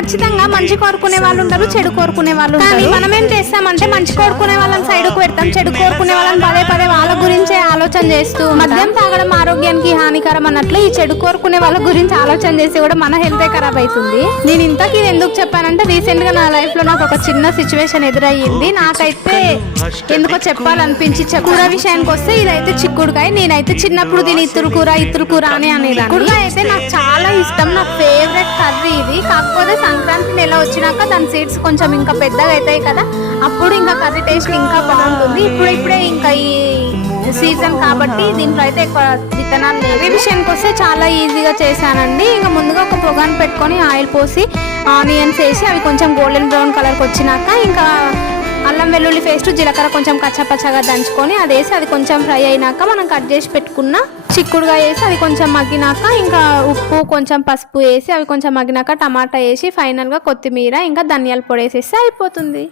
ఖచ్చితంగా మంచి కోరుకునే వాళ్ళు ఉంటారు, చెడు కోరుకునే వాళ్ళు ఉంటారు. మనం ఏం చేస్తామంటే మంచి కోరుకునే వాళ్ళని సైడ్కు పెడతాం, చెడు కోరుకునే వాళ్ళని పదే పదే వాళ్ళ గురించే ఆలోచన చేస్తూ మద్యం తాగడం ఆరోగ్యానికి హానికరం అన్నట్లు ఈ చెడు కోరుకునే వాళ్ళ గురించి ఆలోచన చేసి కూడా మన హెల్తే ఖరాబ్ అవుతుంది. నేను ఇంతకీ ఇది ఎందుకు చెప్పానంటే రీసెంట్ గా నా లైఫ్ లో నాకు ఒక చిన్న సిచ్యువేషన్ ఎదురయ్యింది. నాకైతే ఎందుకో చెప్పాలనిపించి కూర విషయానికి వస్తే ఇదైతే చిక్కుడుకాయ. నేనైతే చిన్నప్పుడు దీని ఇత్తురు కూర అని అనేదాన్ని. చిక్కుడుకాయ అయితే నాకు చాలా ఇష్టం, నా ఫేవరెట్ కర్రీ ఇది. కాకపోతే సంక్రాంతి నెల వచ్చినాక దాని సీడ్స్ కొంచెం ఇంకా పెద్దగా అవుతాయి కదా, అప్పుడు ఇంకా కర్రీ టేస్ట్ ఇంకా బాగుంటుంది. ఇప్పుడే ఇంకా ఈ సీజన్ కాబట్టి దీంట్లో అయితే ఎక్కువ విత్తనాలు లేవు. ఈ విషయానికి వస్తే చాలా ఈజీగా చేశానండి. ఇంకా ముందుగా ఒక పొగాను పెట్టుకొని ఆయిల్ పోసి ఆనియన్స్ వేసి అవి కొంచెం గోల్డెన్ బ్రౌన్ కలర్కి వచ్చినాక ఇంకా అల్లం వెల్లుల్లి పేస్ట్ జీలకర్ర కొంచెం కచ్చపచ్చగా దంచుకొని అది వేసి అది కొంచెం ఫ్రై అయినాక మనం కట్ చేసి పెట్టుకున్న చిక్కుడుగా వేసి అది కొంచెం మగ్గినాక ఇంకా ఉప్పు కొంచెం పసుపు వేసి అవి కొంచెం మగ్గినాక టమాటా వేసి ఫైనల్గా కొత్తిమీర ఇంకా ధనియాల పొడి వేసేస్తే అయిపోతుంది.